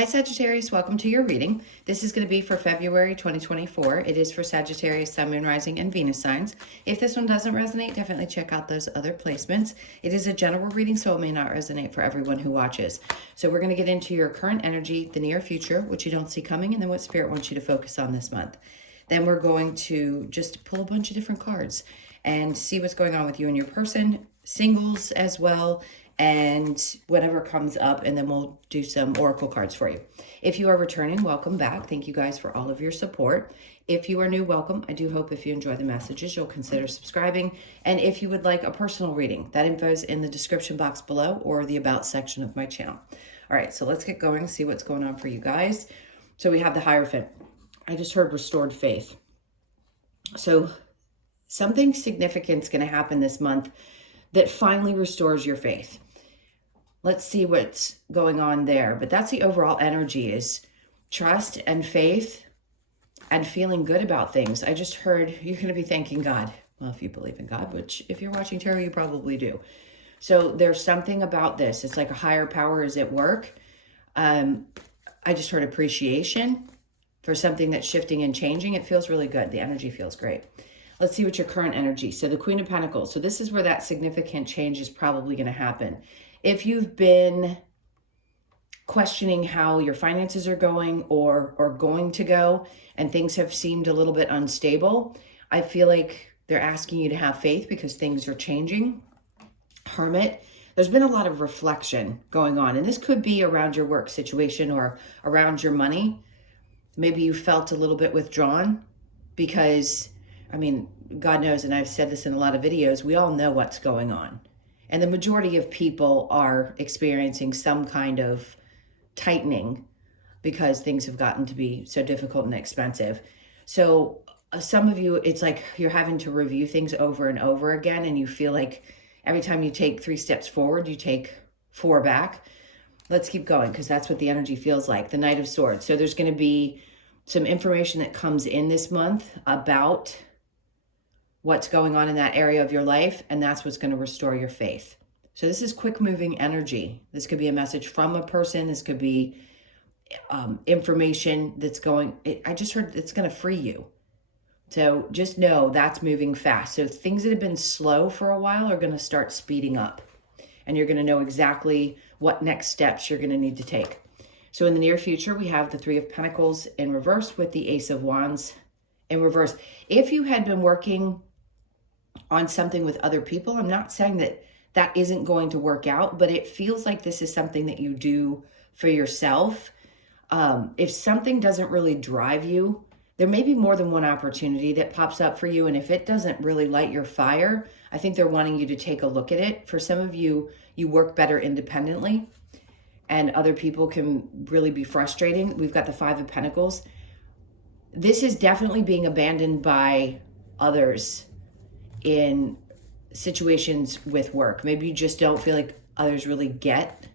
Hi Sagittarius, welcome to your reading. This is going to be for February 2024. It is for Sagittarius, Sun, Moon, Rising, and Venus signs. If this one doesn't resonate, definitely check out those other placements. It is a general reading, so it may not resonate for everyone who watches. So we're going to get into your current energy, the near future, which you don't see coming, and then what Spirit wants you to focus on this month. Then we're going to just pull a bunch of different cards and see what's going on with you and your person, singles as well, and whatever comes up, and then we'll do some oracle cards for you. If you are returning, welcome back. Thank you guys for all of your support. If you are new, welcome. I do hope if you enjoy the messages, you'll consider subscribing. And if you would like a personal reading, that info is in the description box below or the about section of my channel. All right, so let's get going, see what's going on for you guys. So we have the Hierophant. I just heard restored faith. So something significant is going to happen this month that finally restores your faith. Let's see what's going on there. But that's the overall energy, is trust and faith and feeling good about things. I just heard you're going to be thanking God. Well, if you believe in God, which if you're watching tarot, you probably do. So there's something about this. It's like a higher power is at work. I just heard appreciation for something that's shifting and changing. It feels really good. The energy feels great. Let's see what your current energy. So the Queen of Pentacles. So this is where that significant change is probably going to happen. If you've been questioning how your finances are going or going to go, and things have seemed a little bit unstable, I feel like they're asking you to have faith because things are changing. Hermit. There's been a lot of reflection going on, and this could be around your work situation or around your money. Maybe you felt a little bit withdrawn because, I mean, God knows, and I've said this in a lot of videos, we all know what's going on. And the majority of people are experiencing some kind of tightening because things have gotten to be so difficult and expensive. So some of you, it's like you're having to review things over and over again, and you feel like every time you take 3 steps forward, you take 4 back. Let's keep going because that's what the energy feels like. The Knight of Swords. So there's going to be some information that comes in this month about what's going on in that area of your life, and that's what's going to restore your faith. So this is quick moving energy. This could be a message from a person. This could be information that's going, I just heard it's going to free you. So just know that's moving fast. So things that have been slow for a while are going to start speeding up, and you're going to know exactly what next steps you're going to need to take. So in the near future, we have the 3 of Pentacles in reverse with the Ace of Wands in reverse. If you had been working on something with other people, I'm not saying that that isn't going to work out, but it feels like this is something that you do for yourself. If something doesn't really drive you, there may be more than one opportunity that pops up for you. And if it doesn't really light your fire, I think they're wanting you to take a look at it. For some of you, you work better independently, and other people can really be frustrating. We've got the 5 of Pentacles. This is definitely being abandoned by others in situations with work. Maybe you just don't feel like others really get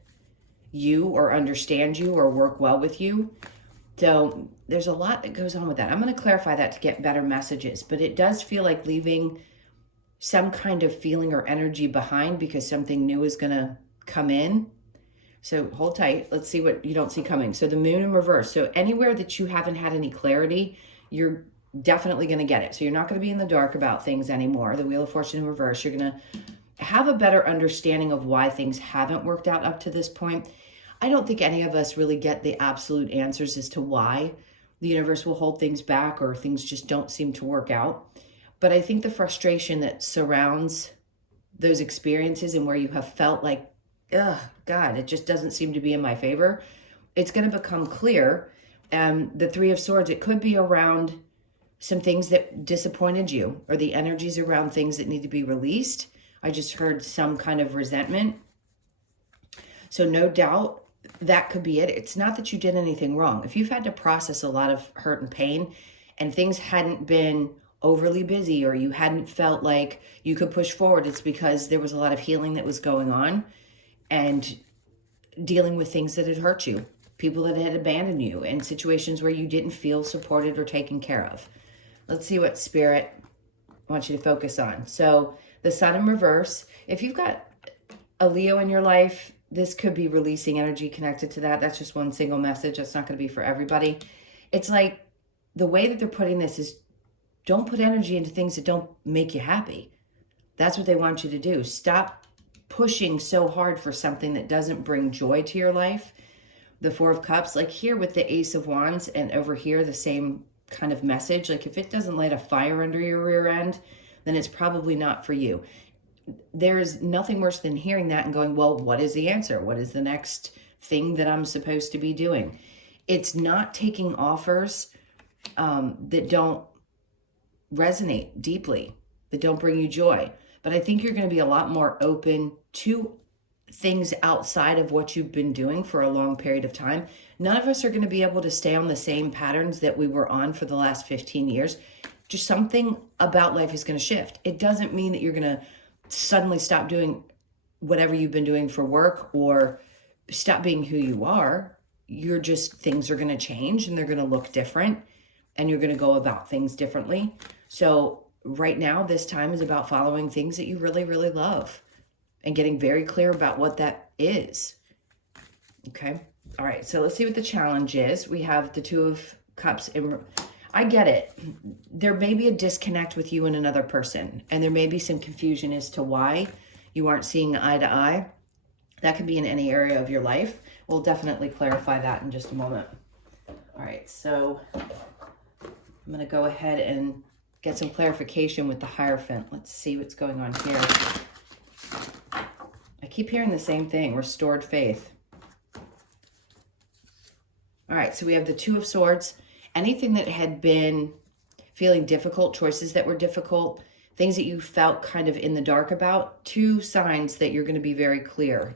you or understand you or work well with you. So there's a lot that goes on with that. I'm going to clarify that to get better messages, but it does feel like leaving some kind of feeling or energy behind because something new is going to come in. So hold tight. Let's see what you don't see coming. So the Moon in reverse. So anywhere that you haven't had any clarity, you're definitely going to get it. So you're not going to be in the dark about things anymore. The Wheel of Fortune in reverse. You're going to have a better understanding of why things haven't worked out up to this point. I don't think any of us really get the absolute answers as to why the universe will hold things back or things just don't seem to work out. But I think the frustration that surrounds those experiences and where you have felt like, ugh, God, it just doesn't seem to be in my favor, it's going to become clear. And the 3 of Swords, it could be around some things that disappointed you or the energies around things that need to be released. I just heard some kind of resentment. So no doubt that could be it. It's not that you did anything wrong. If you've had to process a lot of hurt and pain and things hadn't been overly busy or you hadn't felt like you could push forward, it's because there was a lot of healing that was going on and dealing with things that had hurt you, people that had abandoned you, and situations where you didn't feel supported or taken care of. Let's see what Spirit wants you to focus on. So the Sun in reverse, if you've got a Leo in your life, this could be releasing energy connected to that. That's just one single message. That's not going to be for everybody. It's like the way that they're putting this is don't put energy into things that don't make you happy. That's what they want you to do. Stop pushing so hard for something that doesn't bring joy to your life. The Four of Cups, like here with the Ace of Wands, and over here the same kind of message. Like if it doesn't light a fire under your rear end, then it's probably not for you. There's nothing worse than hearing that and going, well, what is the answer? What is the next thing that I'm supposed to be doing? It's not taking offers that don't resonate deeply, that don't bring you joy. But I think you're going to be a lot more open to things outside of what you've been doing for a long period of time. None of us are going to be able to stay on the same patterns that we were on for the last 15 years. Just something about life is going to shift. It doesn't mean that you're going to suddenly stop doing whatever you've been doing for work or stop being who you are. You're just, things are going to change and they're going to look different and you're going to go about things differently. So right now, this time is about following things that you really, really love and getting very clear about what that is. Okay. All right. So let's see what the challenge is. We have the Two of Cups. I get it. There may be a disconnect with you and another person, and there may be some confusion as to why you aren't seeing eye to eye. That could be in any area of your life. We'll definitely clarify that in just a moment. All right. So I'm going to go ahead and get some clarification with the Hierophant. Let's see what's going on here. I keep hearing the same thing, restored faith. All right, so we have the Two of Swords. Anything that had been feeling difficult, choices that were difficult, things that you felt kind of in the dark about, two signs that you're going to be very clear.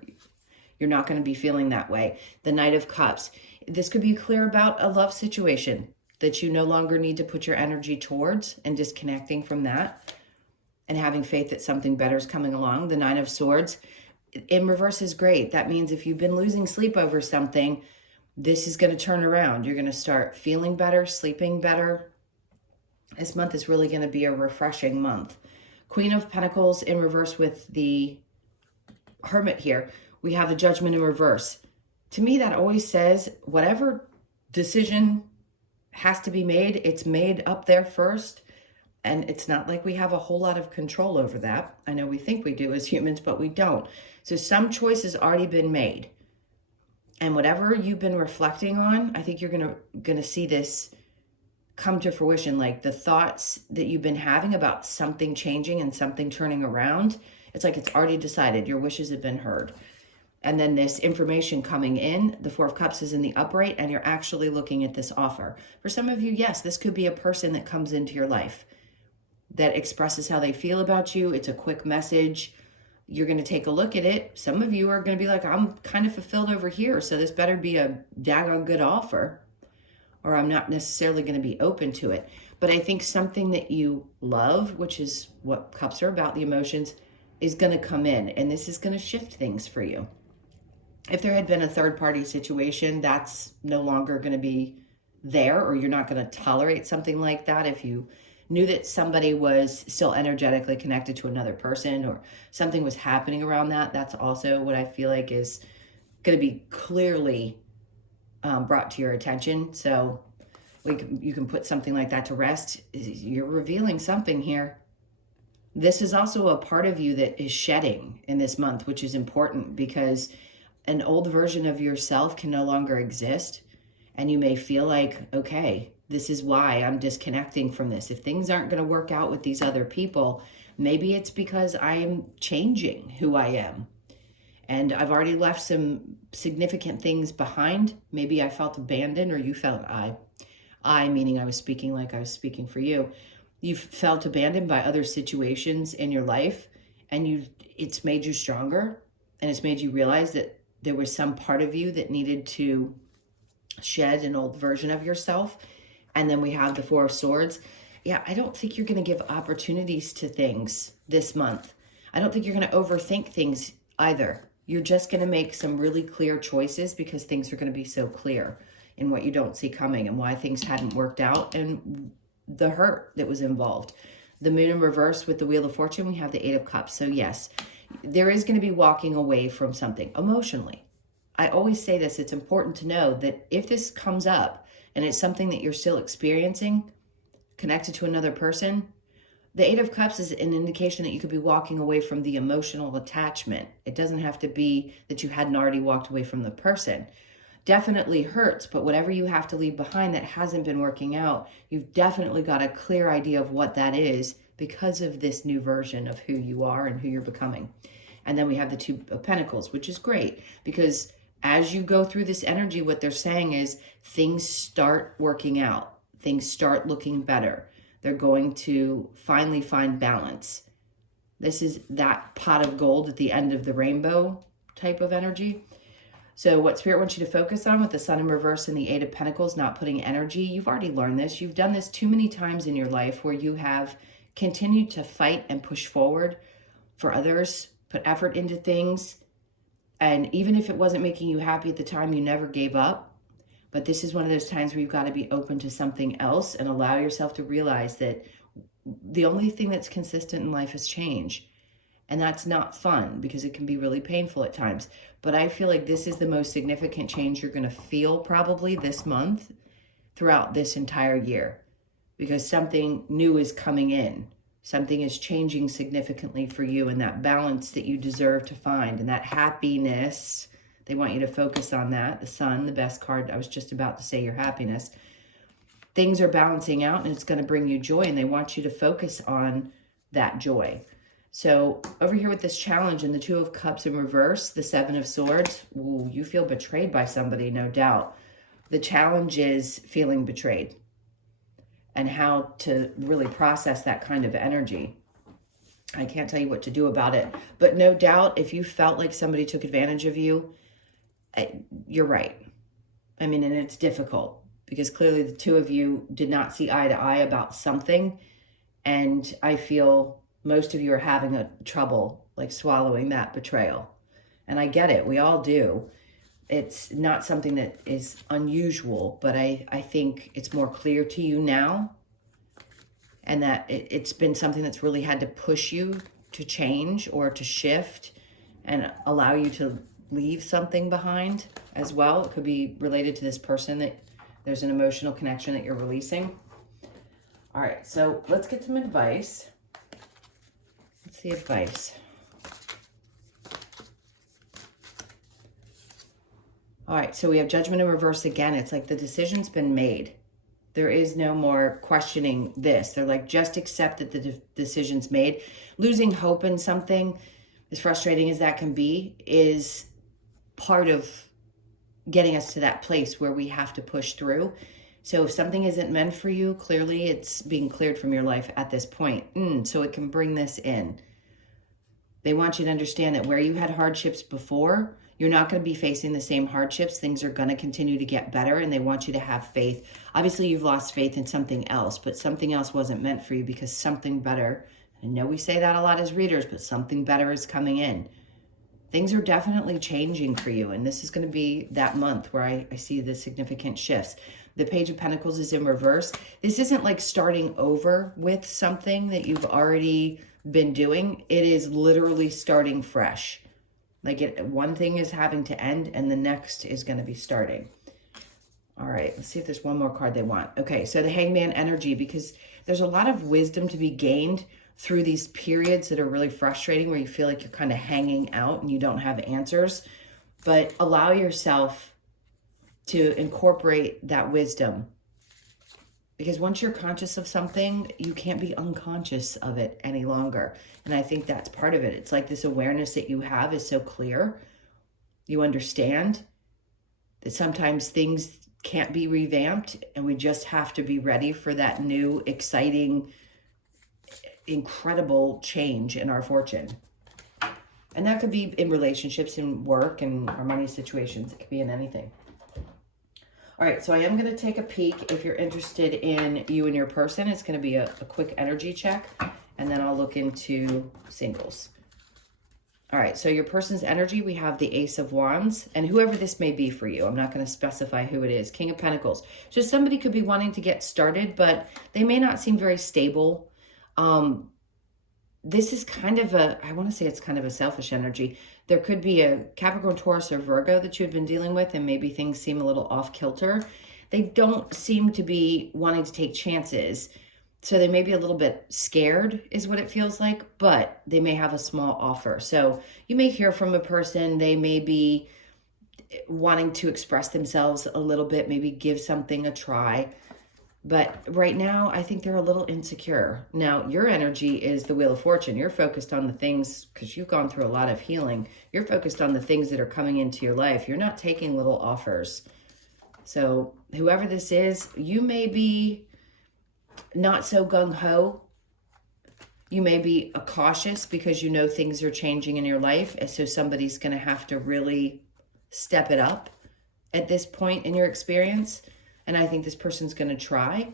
You're not going to be feeling that way. The Knight of Cups. This could be clear about a love situation that you no longer need to put your energy towards and disconnecting from that and having faith that something better is coming along. The Nine of Swords in reverse is great. That means if you've been losing sleep over something, this is going to turn around. You're going to start feeling better, sleeping better. This month is really going to be a refreshing month. Queen of Pentacles in reverse with the Hermit here. We have the Judgment in reverse. To me, that always says whatever decision has to be made, it's made up there first. And it's not like we have a whole lot of control over that. I know we think we do as humans, but we don't. So some choice has already been made. And whatever you've been reflecting on, I think you're gonna see this come to fruition. Like the thoughts that you've been having about something changing and something turning around, it's like it's already decided. Your wishes have been heard. And then this information coming in, the Four of Cups is in the upright, and you're actually looking at this offer. For some of you, yes, this could be a person that comes into your life that expresses how they feel about you. It's a quick message. You're going to take a look at it. Some of you are going to be like, I'm kind of fulfilled over here, so this better be a daggone good offer, or I'm not necessarily going to be open to it. But I think something that you love, which is what cups are about, the emotions, is going to come in, and this is going to shift things for you. If there had been a third-party situation, that's no longer going to be there, or you're not going to tolerate something like that. If you knew that somebody was still energetically connected to another person or something was happening around that, that's also what I feel like is going to be clearly brought to your attention. So you can put something like that to rest. You're revealing something here. This is also a part of you that is shedding in this month, which is important because an old version of yourself can no longer exist. And you may feel like, okay, this is why I'm disconnecting from this. If things aren't going to work out with these other people, maybe it's because I am changing who I am. And I've already left some significant things behind. Maybe I felt abandoned, or you felt I meaning I was speaking like I was speaking for you. You felt abandoned by other situations in your life, and it's made you stronger, and it's made you realize that there was some part of you that needed to shed an old version of yourself. And then we have the Four of Swords. Yeah, I don't think you're going to give opportunities to things this month. I don't think you're going to overthink things either. You're just going to make some really clear choices because things are going to be so clear in what you don't see coming and why things hadn't worked out and the hurt that was involved. The Moon in reverse with the Wheel of Fortune, we have the Eight of Cups. So yes, There is going to be walking away from something emotionally. I always say this, it's important to know that if this comes up and it's something that you're still experiencing, connected to another person, the Eight of Cups is an indication that you could be walking away from the emotional attachment. It doesn't have to be that you hadn't already walked away from the person. Definitely hurts, but whatever you have to leave behind that hasn't been working out, you've definitely got a clear idea of what that is because of this new version of who you are and who you're becoming. And then we have the Two of Pentacles, which is great because as you go through this energy, what they're saying is things start working out. Things start looking better. They're going to finally find balance. This is that pot of gold at the end of the rainbow type of energy. So what Spirit wants you to focus on with the Sun in reverse and the Eight of Pentacles, not putting energy, you've already learned this. You've done this too many times in your life where you have continued to fight and push forward for others, put effort into things. And even if it wasn't making you happy at the time, you never gave up. But this is one of those times where you've got to be open to something else and allow yourself to realize that the only thing that's consistent in life is change. And that's not fun because it can be really painful at times. But I feel like this is the most significant change you're going to feel probably this month throughout this entire year. Because something new is coming in. Something is changing significantly for you, and that balance that you deserve to find and that happiness. They want you to focus on that. The Sun, the best card. I was just about to say your happiness. Things are balancing out and it's going to bring you joy, and they want you to focus on that joy. So over here with this challenge and the Two of Cups in reverse, the Seven of Swords, ooh, you feel betrayed by somebody, no doubt. The challenge is feeling betrayed and how to really process that kind of energy. I can't tell you what to do about it, but no doubt if you felt like somebody took advantage of you, you're right. I mean, and it's difficult because clearly the two of you did not see eye to eye about something. And I feel most of you are having a trouble like swallowing that betrayal. And I get it. We all do. It's not something that is unusual, but I think it's more clear to you now. And that it's been something that's really had to push you to change or to shift and allow you to leave something behind as well. It could be related to this person that there's an emotional connection that you're releasing. All right, so let's get some advice. What's the advice? All right, so we have Judgment in reverse again. It's like the decision's been made. There is no more questioning this. They're like, just accept that the decision's made. Losing hope in something, as frustrating as that can be, is part of getting us to that place where we have to push through. So if something isn't meant for you, clearly it's being cleared from your life at this point. So it can bring this in. They want you to understand that where you had hardships before, you're not going to be facing the same hardships. Things are going to continue to get better, and they want you to have faith. Obviously, you've lost faith in something else, but something else wasn't meant for you because something better, I know we say that a lot as readers, but something better is coming in. Things are definitely changing for you, and this is going to be that month where I see the significant shifts. The Page of Pentacles is in reverse. This isn't like starting over with something that you've already been doing. It is literally starting fresh. Like one thing is having to end and the next is going to be starting. All right, let's see if there's one more card they want. Okay, so the Hangman energy, because there's a lot of wisdom to be gained through these periods that are really frustrating where you feel like you're kind of hanging out and you don't have answers. But allow yourself to incorporate that wisdom. Because once you're conscious of something, you can't be unconscious of it any longer. And I think that's part of it. It's like this awareness that you have is so clear. You understand that sometimes things can't be revamped and we just have to be ready for that new, exciting, incredible change in our fortune. And that could be in relationships, in work, and our money situations. It could be in anything. All right, so I am going to take a peek. If you're interested in you and your person, it's going to be a quick energy check, and then I'll look into singles. All right, so your person's energy, we have the Ace of Wands, and whoever this may be for you, I'm not going to specify who it is. King of Pentacles. So somebody could be wanting to get started, but they may not seem very stable. this is kind of I want to say it's kind of a selfish energy. There could be a Capricorn, Taurus, or Virgo that you had been dealing with, and maybe things seem a little off kilter. They don't seem to be wanting to take chances. So they may be a little bit scared is what it feels like, but they may have a small offer. So you may hear from a person, they may be wanting to express themselves a little bit, maybe give something a try. But right now, I think they're a little insecure. Now, your energy is the Wheel of Fortune. You're focused on the things, because you've gone through a lot of healing. You're focused on the things that are coming into your life. You're not taking little offers. So whoever this is, you may be not so gung-ho. You may be cautious because you know things are changing in your life. And so somebody's going to have to really step it up at this point in your experience. And I think this person's going to try.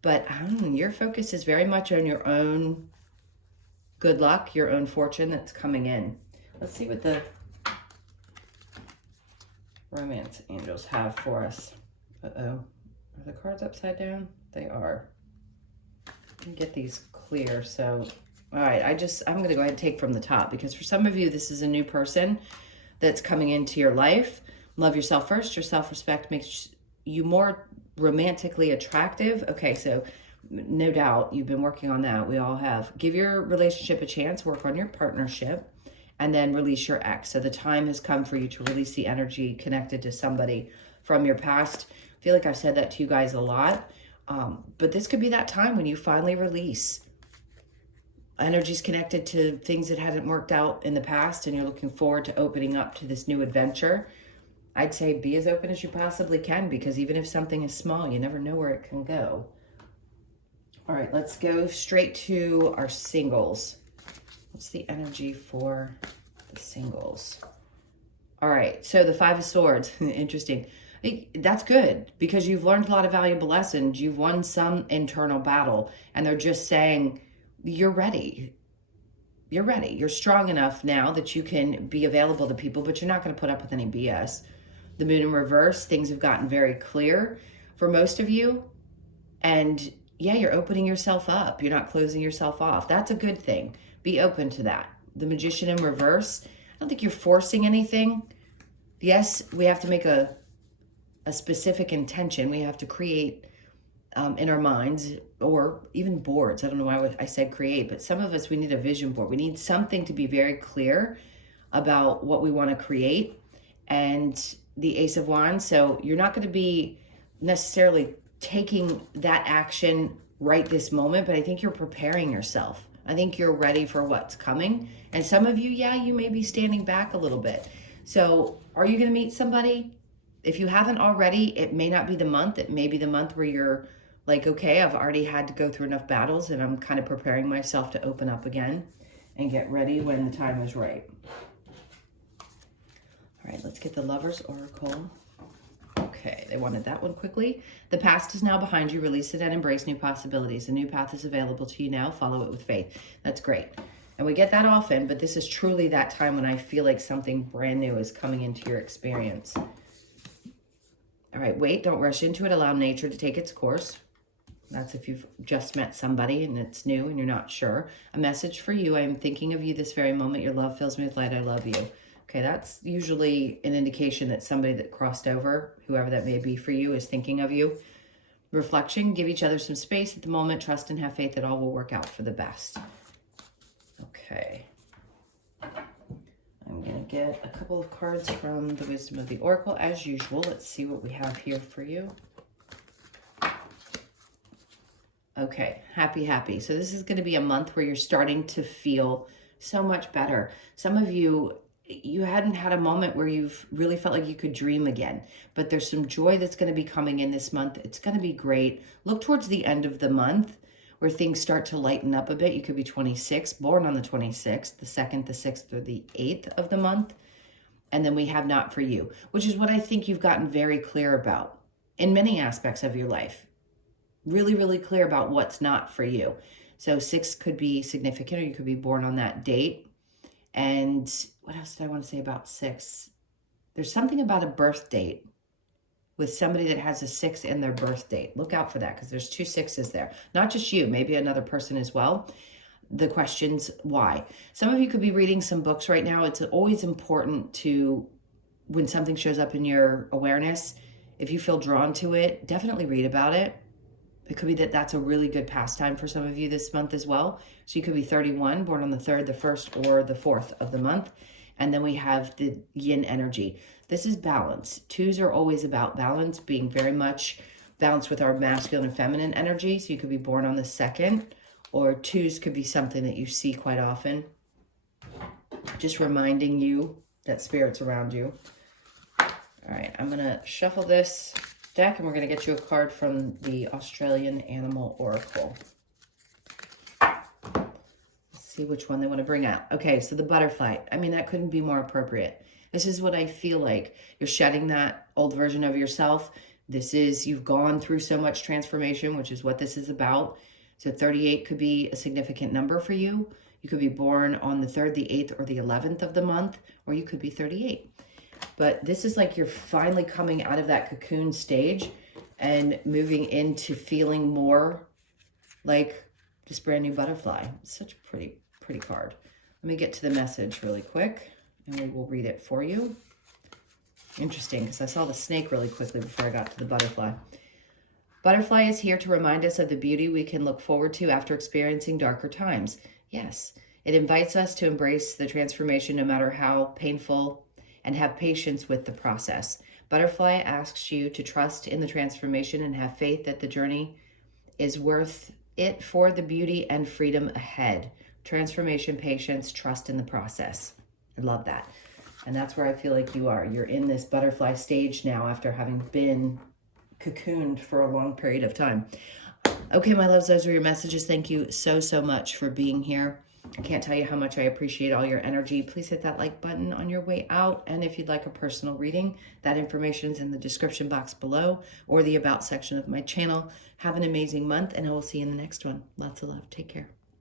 But your focus is very much on your own good luck, your own fortune that's coming in. Let's see what the romance angels have for us. Uh-oh. Are the cards upside down? They are. Let me get these clear. So, all right, I'm going to go ahead and take from the top, because for some of you, this is a new person that's coming into your life. Love yourself first. Your self-respect makes you more romantically attractive. Okay, so no doubt you've been working on that. We all have. Give your relationship a chance. Work on your partnership. And then release your ex. So the time has come for you to release the energy connected to somebody from your past. I feel like I've said that to you guys a lot. But this could be that time when you finally release. Energy's connected to things that hadn't worked out in the past, and you're looking forward to opening up to this new adventure. I'd say be as open as you possibly can, because even if something is small, you never know where it can go. All right, let's go straight to our singles. What's the energy for the singles? All right, so the Five of Swords, interesting. That's good, because you've learned a lot of valuable lessons. You've won some internal battle, and they're just saying, you're ready. You're ready. You're strong enough now that you can be available to people, but you're not going to put up with any BS. The Moon in reverse, things have gotten very clear for most of you. And yeah, you're opening yourself up. You're not closing yourself off. That's a good thing. Be open to that. The Magician in reverse, I don't think you're forcing anything. Yes, we have to make a specific intention. We have to create in our minds, or even boards. I don't know why I said create, but some of us, we need a vision board. We need something to be very clear about what we want to create. And the Ace of Wands, so you're not going to be necessarily taking that action right this moment, but I think you're preparing yourself. I think you're ready for what's coming. And some of you, yeah, you may be standing back a little bit. So are you going to meet somebody? If you haven't already, it may not be the month. It may be the month where you're like, okay, I've already had to go through enough battles, and I'm kind of preparing myself to open up again and get ready when the time is right. All right, let's get the Lover's Oracle. Okay, they wanted that one quickly. The past is now behind you. Release it and embrace new possibilities. A new path is available to you now. Follow it with faith. That's great. And we get that often, but this is truly that time when I feel like something brand new is coming into your experience. All right, wait, don't rush into it. Allow nature to take its course. That's if you've just met somebody and it's new and you're not sure. A message for you. I am thinking of you this very moment. Your love fills me with light. I love you. Okay, that's usually an indication that somebody that crossed over, whoever that may be for you, is thinking of you. Reflection, give each other some space at the moment. Trust and have faith that all will work out for the best. Okay. I'm going to get a couple of cards from the Wisdom of the Oracle, as usual. Let's see what we have here for you. Okay, happy, happy. So this is going to be a month where you're starting to feel so much better. Some of you, you hadn't had a moment where you've really felt like you could dream again, but there's some joy that's going to be coming in this month. It's going to be great. Look towards the end of the month where things start to lighten up a bit. You could be 26, born on the 26th, the 2nd, the 6th, or the 8th of the month. And then we have not for you, which is what I think you've gotten very clear about in many aspects of your life. Really, really clear about what's not for you. So 6 could be significant, or you could be born on that date. And what else did I want to say about 6? There's something about a birth date with somebody that has a 6 in their birth date. Look out for that, because there's 2 6s there. Not just you, maybe another person as well. the questions why. Some of you could be reading some books right now. It's always important to, when something shows up in your awareness, if you feel drawn to it, definitely read about it. It could be that that's a really good pastime for some of you this month as well. So you could be 31, born on the 3rd, the 1st, or the 4th of the month. And then we have the yin energy. This is balance. 2s are always about balance, being very much balanced with our masculine and feminine energy. So you could be born on the 2nd, or 2s could be something that you see quite often. Just reminding you that spirit's around you. All right, I'm going to shuffle this deck, and we're going to get you a card from the Australian Animal Oracle. Let's see which one they want to bring out. Okay, so the butterfly. I mean, that couldn't be more appropriate. This is what I feel like. You're shedding that old version of yourself. This is, you've gone through so much transformation, which is what this is about. So 38 could be a significant number for you. You could be born on the 3rd, the 8th, or the 11th of the month, or you could be 38. But this is like you're finally coming out of that cocoon stage and moving into feeling more like this brand new butterfly. It's such a pretty card. Let me get to the message really quick, and we will read it for you. Interesting, because I saw the snake really quickly before I got to the butterfly. Butterfly is here to remind us of the beauty we can look forward to after experiencing darker times. Yes, it invites us to embrace the transformation no matter how painful, and have patience with the process. Butterfly asks you to trust in the transformation and have faith that the journey is worth it for the beauty and freedom ahead. Transformation, patience, trust in the process. I love that. And that's where I feel like you are. You're in this butterfly stage now after having been cocooned for a long period of time. Okay, my loves, those are your messages. Thank you so much for being here. I can't tell you how much I appreciate all your energy. Please hit that like button on your way out. And if you'd like a personal reading, that information is in the description box below or the about section of my channel. Have an amazing month, and I will see you in the next one. Lots of love. Take care.